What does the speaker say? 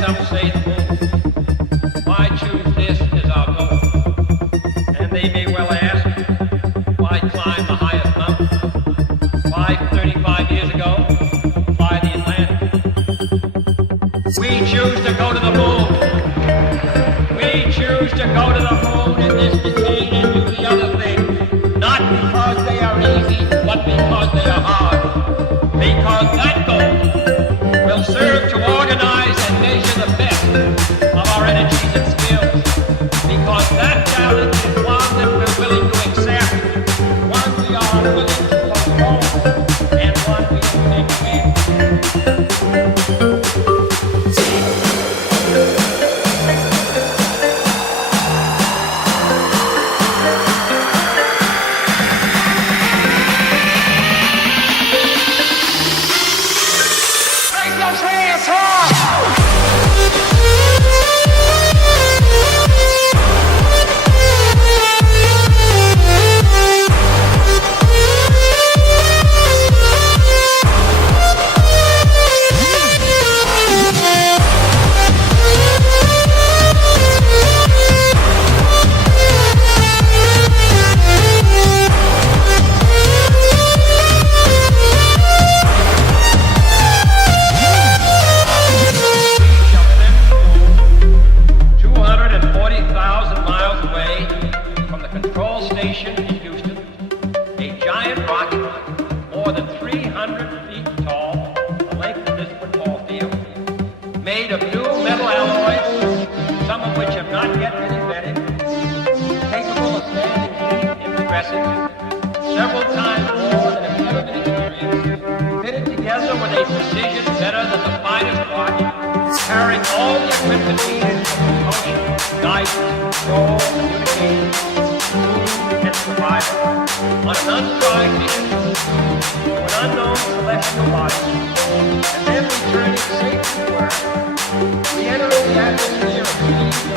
some say the moon. Why choose this as our goal? And they may well ask, why climb the highest mountain? Why 35 years ago, fly the Atlantic? We choose to go to the moon. We choose to go to the moon in this decade and do the other things, not because they are easy, but because they are hard. Because that goal will serve to organize and measure the best of our energies and skills. Because that challenge is one that we're willing to accept, one we are willing to postpone, and one we will take away. Made of new metal alloys, some of which have not yet been invented, capable of standing heat in stresses, several times more than have ever been experienced, fitted together with a precision better than the finest watch, carrying all the equipment needed for propulsion, guidance, control, communication, food, and survival, on an untried mission to an unknown celestial body, and then returning safely to Earth. We enter the atmosphere of